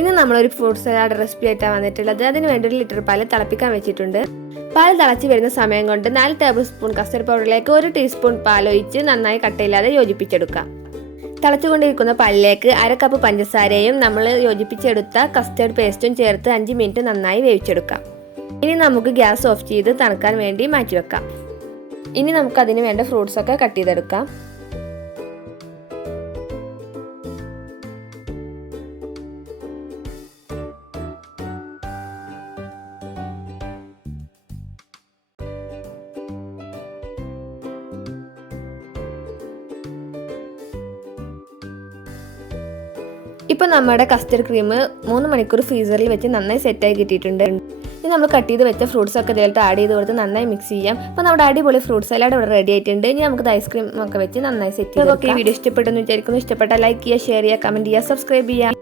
ഇനി നമ്മളൊരു fruit salad recipe ആയിട്ടാണ് വന്നിട്ടുള്ളത്. അതിന് വേണ്ടി 1 ലിറ്റർ പാല് തിളപ്പിക്കാൻ വെച്ചിട്ടുണ്ട്. പാൽ തിളച്ച് വരുന്ന സമയം കൊണ്ട് 4 ടേബിൾ സ്പൂൺ കസ്റ്റർഡ് പൗഡറിലേക്ക് 1 ടീസ്പൂൺ പാലൊഴിച്ച് നന്നായി കട്ടയില്ലാതെ യോജിപ്പിച്ചെടുക്കാം. തിളച്ചുകൊണ്ടിരിക്കുന്ന പാലിലേക്ക് 1/2 കപ്പ് പഞ്ചസാരയും നമ്മൾ യോജിപ്പിച്ചെടുത്ത കസ്റ്റർഡ് പേസ്റ്റും ചേർത്ത് 5 മിനിറ്റ് നന്നായി വേവിച്ചെടുക്കാം. ഇനി നമുക്ക് ഗ്യാസ് ഓഫ് ചെയ്ത് തണുക്കാൻ വേണ്ടി മാറ്റിവെക്കാം. ഇനി നമുക്ക് അതിന് വേണ്ട ഫ്രൂട്ട്സൊക്കെ കട്ട് ചെയ്തെടുക്കാം. ഇപ്പോൾ നമ്മുടെ കസ്റ്റർഡ് ക്രീം 3 മണിക്കൂർ ഫ്രീസറിൽ വെച്ച് നന്നായി സെറ്റായി കിട്ടിയിട്ടുണ്ട്. ഇനി നമ്മൾ കട്ട് ചെയ്ത് വെച്ച ഫ്രൂട്ട്സ് ഒക്കെ ഇതിലോട്ട് ആഡ് ചെയ്ത് കൊടുത്ത് നന്നായി മിക്സ് ചെയ്യാം. അപ്പോൾ നമ്മുടെ അടിപൊളി ഫ്രൂട്ട് സലാഡ് ഇവിടെ റെഡി ആയിട്ടുണ്ട്. ഇനി നമുക്ക് ഐസ്ക്രീം ഒക്കെ വെച്ച് നന്നായി സെറ്റ് ചെയ്യാം. ഈ വീഡിയോ ഇഷ്ടപ്പെട്ടെന്ന് വിചാരിക്കുന്നു. ഇഷ്ടപ്പെട്ടാൽ ലൈക്ക് ചെയ്യുക, ഷെയർ ചെയ്യുക, കമൻറ്റ് ചെയ്യുക, സബ്സ്ക്രൈബ് ചെയ്യുക.